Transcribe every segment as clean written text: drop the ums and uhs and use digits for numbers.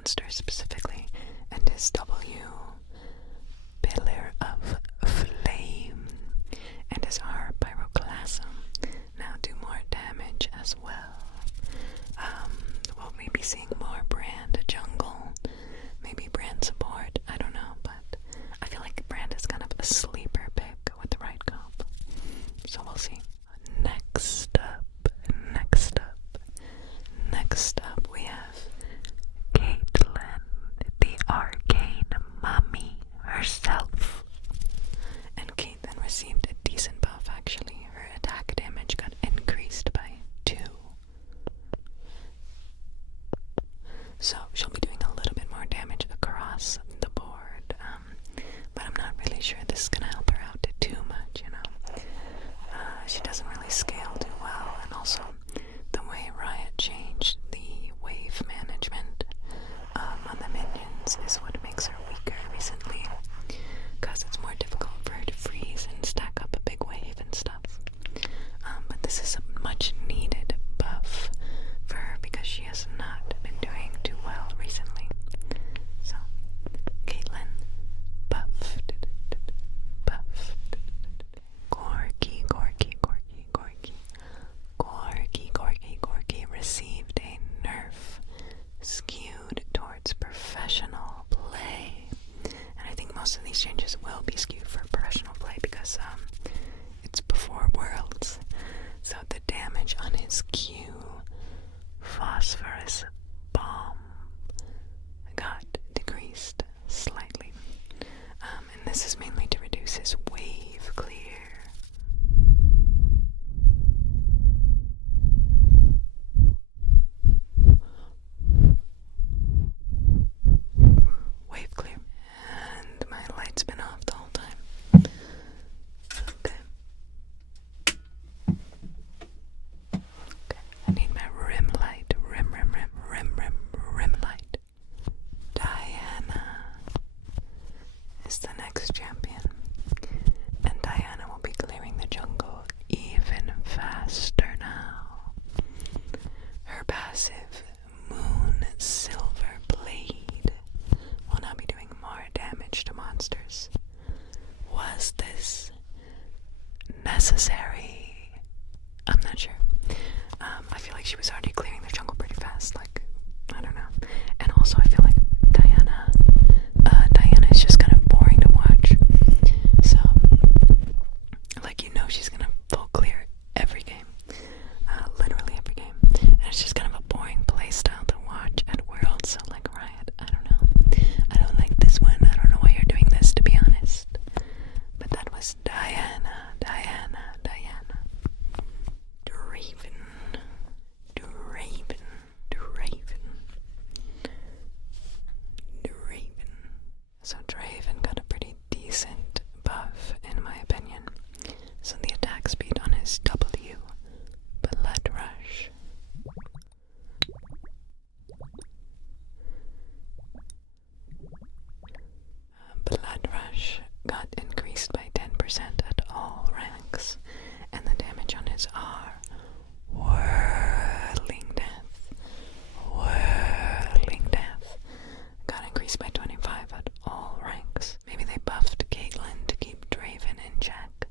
monster specifically, and his W, Pillar of Flame, and his R, Pyroclasm, now do more damage as well. Will we be seeing more Brand jungle? Maybe Brand support? I don't know, but I feel like Brand is kind of a sleeper pick with the right comp. So we'll see. Next up, we have Caitlyn, the Arcane Mummy herself. And Caitlyn received a decent buff, actually. Her attack damage got increased by 2. So she'll be doing a little bit more damage across the board. But I'm not really sure this is gonna help her out too much, you know. She doesn't really scale too well, and also the way Riot changed the wave management on the minions is what makes her weaker recently, because it's more difficult for her to freeze and stack up a big wave and stuff. But this is a much needed buff for her because she has not been doing too well recently. So, Caitlyn, buff. Gorky received a nerf skewed towards professional play. And I think most of these changes will be skewed for professional play because it's before Worlds. So the damage on his Q, Phosphorus Bomb, got decreased slightly. And this is mainly to reduce his wave clear. Wave clear. And my light's been off the whole time. Okay. I need my rim light. Rim light. Diana is the next champion. And Diana will be clearing the jungle even faster now. Her passive, Moon Silver Blade, will now be doing more damage to monsters. Was this necessary? I'm not sure. I feel like she was already clearing the jungle pretty fast, like, I don't know. And also I feel like Diana is just kind of boring to watch. So, like, you know she's gonna full clear every game. Literally every game. And it's just kind of a boring playstyle to watch at Worlds, so like Riot, I don't know. I don't like this one. I don't know why you're doing this, to be honest. But that was Diana. Draven. So Draven got a pretty decent buff, in my opinion. So the attack speed on his W, Blood Rush. Blood Rush got increased by 10% at all ranks, and the damage on his R, Whirling Death, got increased by 25 at all ranks. Maybe they buffed Caitlyn to keep Draven in check,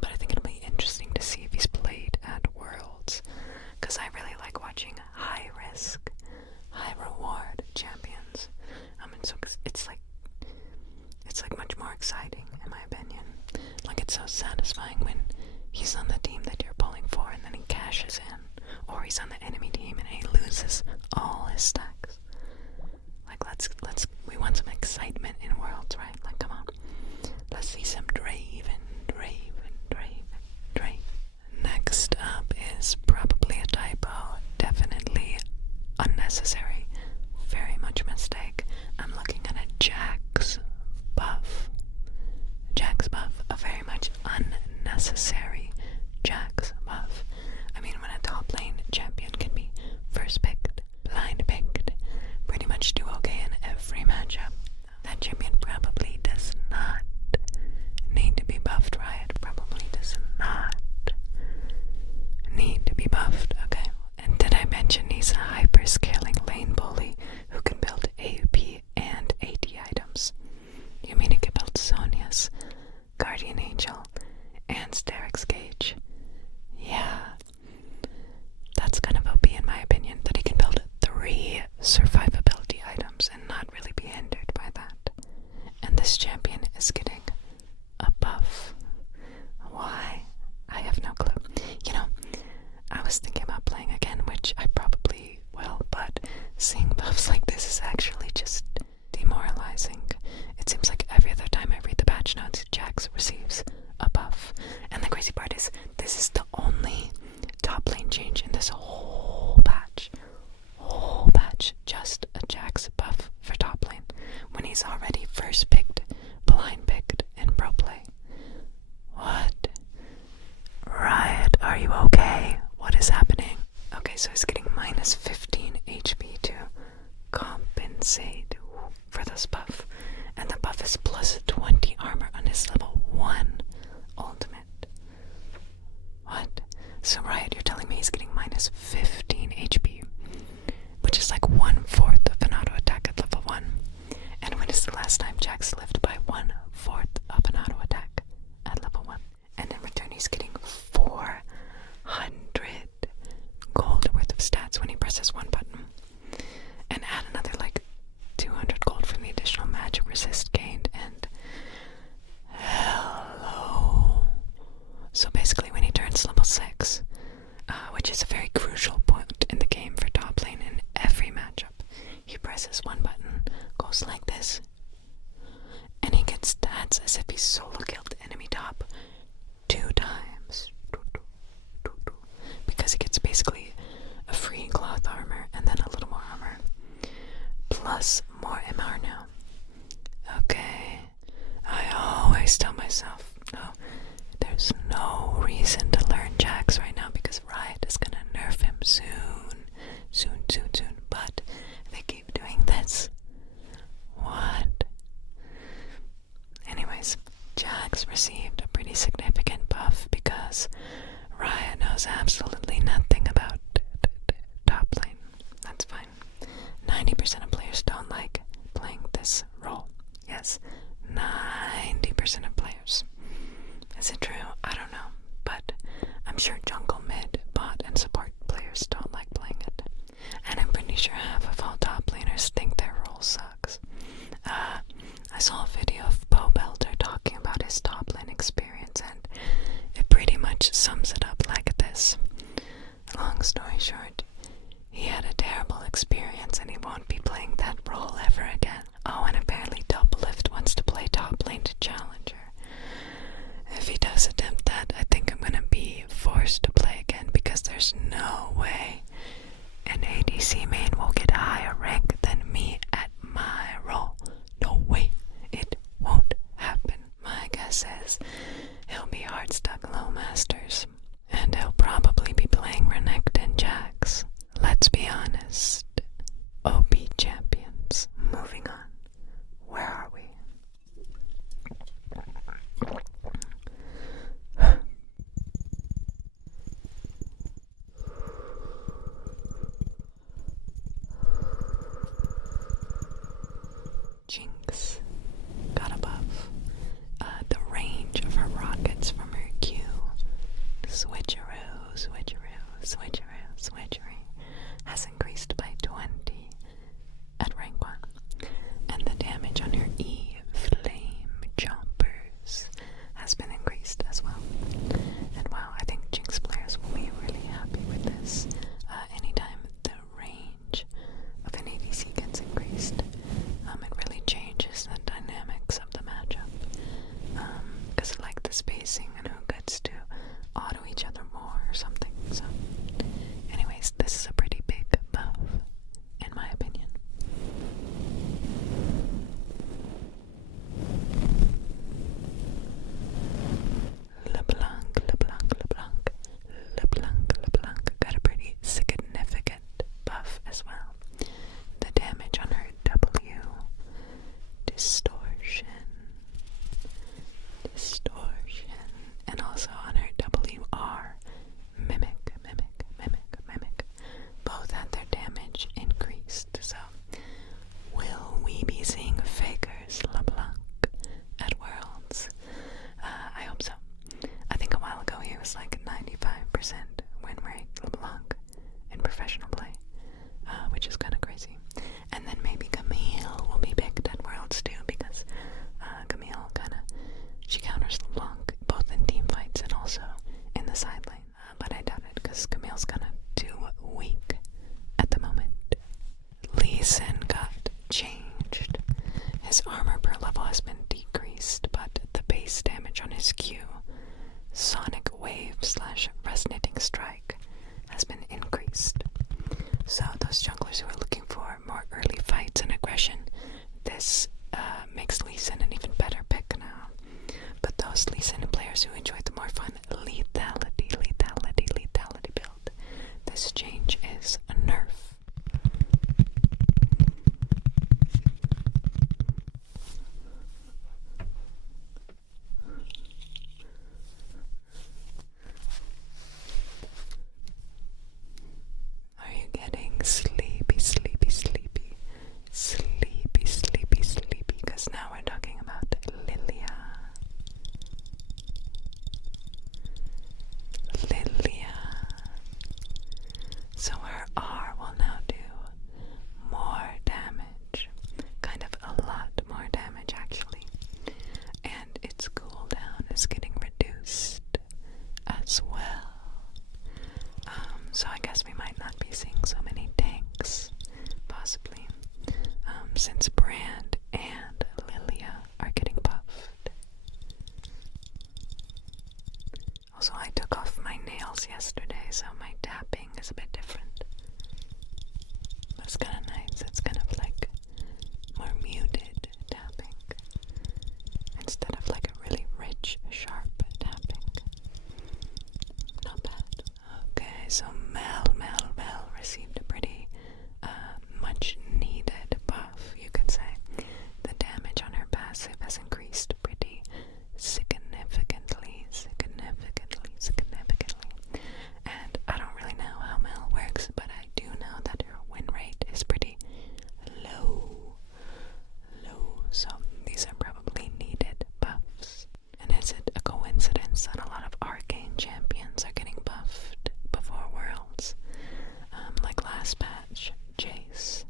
but I think it'll be interesting to see if he's played at Worlds, because I really like watching high risk, high reward champions. And so it's like much more exciting, in my opinion. Like, it's so satisfying when he's on the team that you're pulling for and then he cashes in, or he's on the enemy team and he loses all his stacks. Like, we want some excitement in Worlds, right? Like, come on, let's see some Draven. Next up is probably a typo, definitely unnecessary, very much a mistake. I'm looking at a Jax buff, a very much unnecessary Jax buff. I mean, when a top lane champion can be first picked, blind picked, pretty much do okay in every matchup, that champion probably does not need to be buffed, Riot. Probably does not need to be buffed, okay? And did I mention he's a hyper-scaling lane bully who can minus 15 HP to compensate for this buff. And the buff is plus 20 armor on his level 1 ultimate. What? So Riot, you're telling me he's getting minus 15 HP, which is like 1/4 of an auto attack at level 1. And when is the last time Jax lived by 1/4 of an auto attack at level 1? And in return, he's getting 400 gold worth of stats when he presses one button. And add another like 200 gold from the additional magic resist gained, and hello. So basically when he turns level 6, which is a very crucial point in the game for top lane in every matchup, he presses one button, goes like this, and he gets stats as if he solo killed enemy top 2 times. Because he gets basically a free cloth armor and then a little more armor, plus more MR now. Okay, I always tell myself, no, there's no reason to learn Jax right now because Riot is gonna nerf him soon. But they keep doing this. What? Anyways, Jax received a pretty significant buff because Riot knows absolutely nothing about top lane. That's fine. 90% of players don't like playing this role. Yes, 90% of players. Is it true? I don't know. But I'm sure jungle, mid, bot, and support players don't like playing it. And I'm pretty sure half of all top laners think their role sucks. I saw a video of Bo Belter talking about his top lane experience, and it pretty much sums it up like this. Long story short, he had a terrible experience and he won't be playing that role ever again. Oh, and apparently Doublelift wants to play top lane to Challenger. If he does attempt that, I think I'm gonna be forced to play again because there's no way an ADC main will get higher rank than me at my role. No way. It won't happen. My guess is he'll be hard stuck low masters, and he'll probably be playing Renekton and Jax. Let's be honest. OP champions. Moving on. Where are we? Jinx got a buff. The range of her rockets from her Q. Switcheroo has increased by 20 at rank 1. And the damage on her E flame jumpers has been increased as well. And wow, I think Jinx players will be really happy with this. Anytime the range of an ADC gets increased, it really changes the dynamics of the matchup. Because I like the spacing and who gets to auto each other more or something. So, anyways, this is a pretty big buff, in my opinion. LeBlanc got a pretty significant buff as well. The damage on her W, distortion, and also on her WR, mimic. Both had their damage increased. So, will we be seeing Faker's LeBlanc at Worlds? I hope so. I think a while ago he was like 95% win rate LeBlanc in professional play, which is kind of crazy. And then maybe Camille will be picked at Worlds too, because Camille she counters LeBlanc both in team fights and also in the side lane. But I doubt it, because Camille's too weak at the moment. Lee Sin got changed. His armor per level has been decreased, but the base damage on his Q, Sonic Wave / Resonating Strike, has been increased. So those junglers who are looking for more early fights and aggression, this makes Lee Sin an even better pick now. But those Lee Sin players who enjoy the more fun lethality build, this change is nerfed. since Brand and Lilia are getting buffed. Also, I took off my nails yesterday, so my tapping is a bit different. But it's kind of nice. It's kind of like more muted tapping instead of like a really rich, sharp tapping. Not bad. Okay, so Mel received a pretty much needed buff, you could say. The damage on her passive has increased pretty significantly. And I don't really know how Mel works, but I do know that her win rate is pretty low. So these are probably needed buffs. And is it a coincidence that a lot of arcane champions are getting buffed before Worlds? Like last patch, Jace,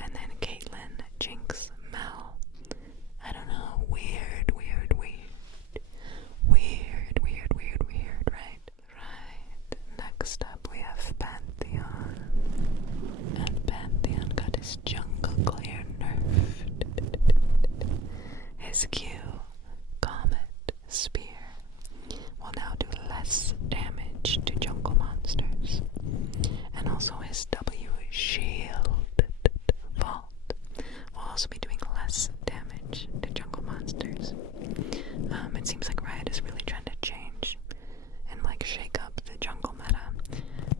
and then Caitlyn, Jinx, Mel. I don't know, weird, right? Next up we have Pantheon. And Pantheon got his jungle clear nerfed. His Q, Comet, Spear, will now do less damage to jungle monsters. And also his W, Shield, Vault, will also be doing less damage to jungle monsters. It seems like Riot is really trying to change and like shake up the jungle meta,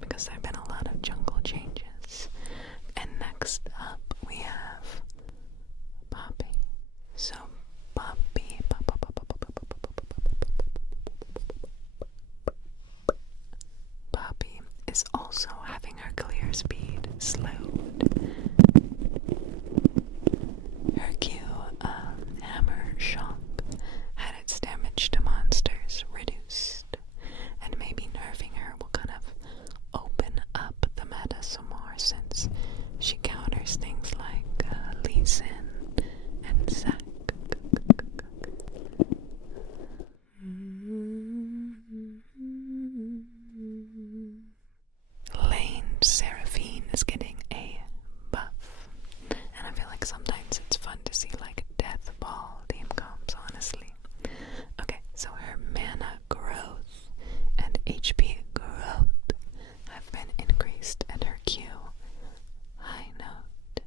because there have been a lot of jungle changes. And next up we have Poppy. So Poppy is also having her clear speed slowed. Her Q, Hammer Shock, had its damage to monsters reduced, and maybe nerfing her will kind of open up the meta some more, since she counters things like Lee Sin and Zac. Lane Seraphine is getting a buff, and I feel like sometimes it's fun to see like Death Ball team comps, honestly. Okay, so her mana growth and HP growth have been increased, and her Q, High Note,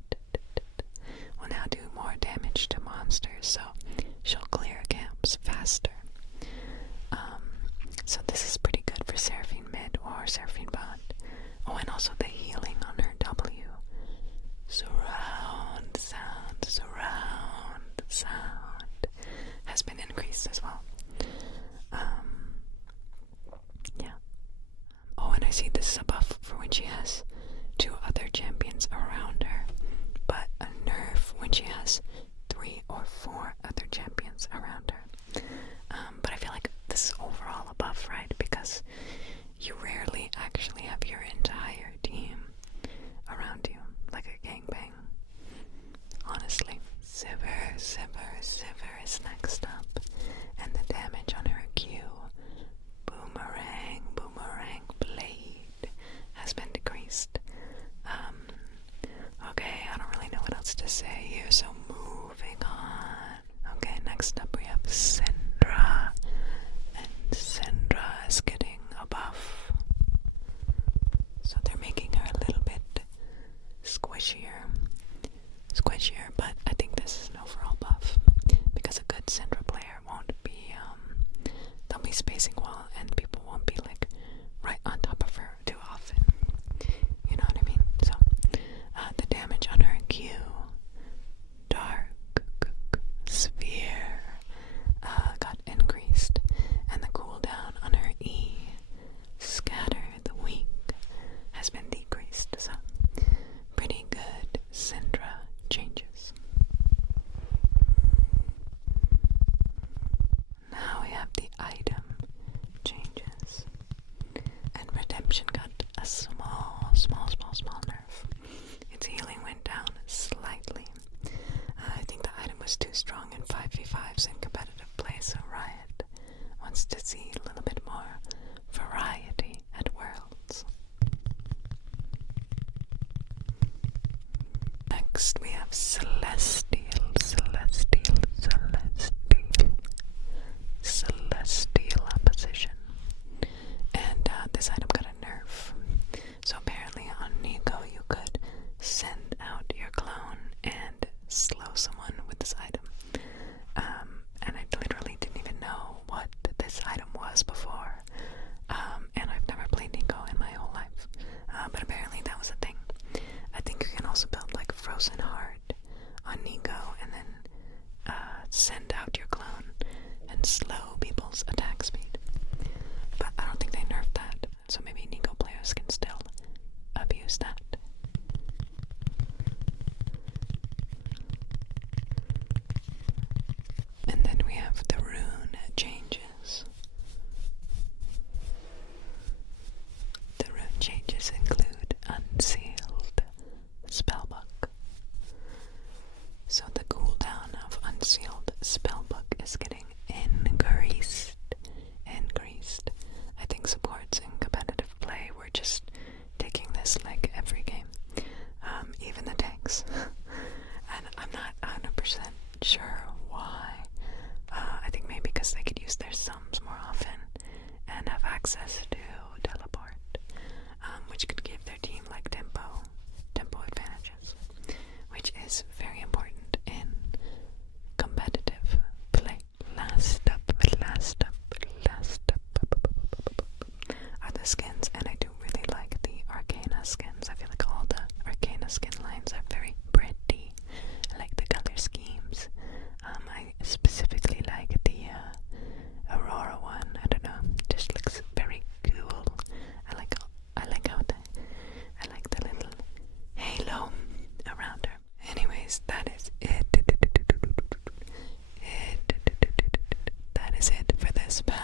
will now do more damage to monsters, so she'll clear camps faster. So this is pretty good for Seraphine mid or Seraphine bot. Oh, and also the healing on her W. Surround sound has been increased as well. Yeah. Oh, and I see this is a buff for when she has 2 other champions around her, but a nerf when she has 3 or 4 other champions around her. But I feel like this is overall a buff, right? Because you rarely actually have your entire team around you, like a gangbang. Honestly. Sivir is next up, and the damage on her Q, Boomerang Blade, has been decreased. Okay, I don't really know what else to say here, so moving on. Okay, next up we have Syndra, and Syndra is getting a buff. So they're making her a little bit squishier, but I think this is an overall buff, because a good Syndra player won't be, they'll be spacing well, and people won't be like right on top of her too often. You know what I mean? So, the damage on her Q, Dark Sphere, got increased, and the cooldown on her E, Scatter the Weak, has been decreased. So, pretty good Syndra changes. Now we have the item changes, and Redemption got a small nerf. Its healing went down slightly. I think the item was too strong in 5v5s in competitive play, so Riot wants to see a little bit more variety at Worlds. Next we have Celestial Opposition. And this item got a nerf. So apparently on Nico you could send out your clone and slow someone with this item. And I literally didn't even know what this item was before. And I've never played Nico in my whole life. But apparently that was a thing. I think you can also build like Frozen Heart on Nico and then send out your clone and slow people's attack speed. But I don't think they nerfed that, so maybe Nico players can still abuse that. And then we have the rune changes. The rune changes include Unsealed Spellbook. So the cooldown of Unsealed Spellbook is getting increased. I think supports in competitive play, we're just taking this like every game. Even the tanks. And I'm not 100% sure why. I think maybe because they could use their sums more often and have access to teleport, which could give their team like tempo advantages, which is very important in competitive play. Last up are the skins, and I do really like the Arcana skins. I feel like all the Arcana skin lines are very pretty. I like the color schemes. I specifically like the Aurora one. I don't know, just looks very cool. I like the little halo around her. Anyways, that is it. That is it for this pack.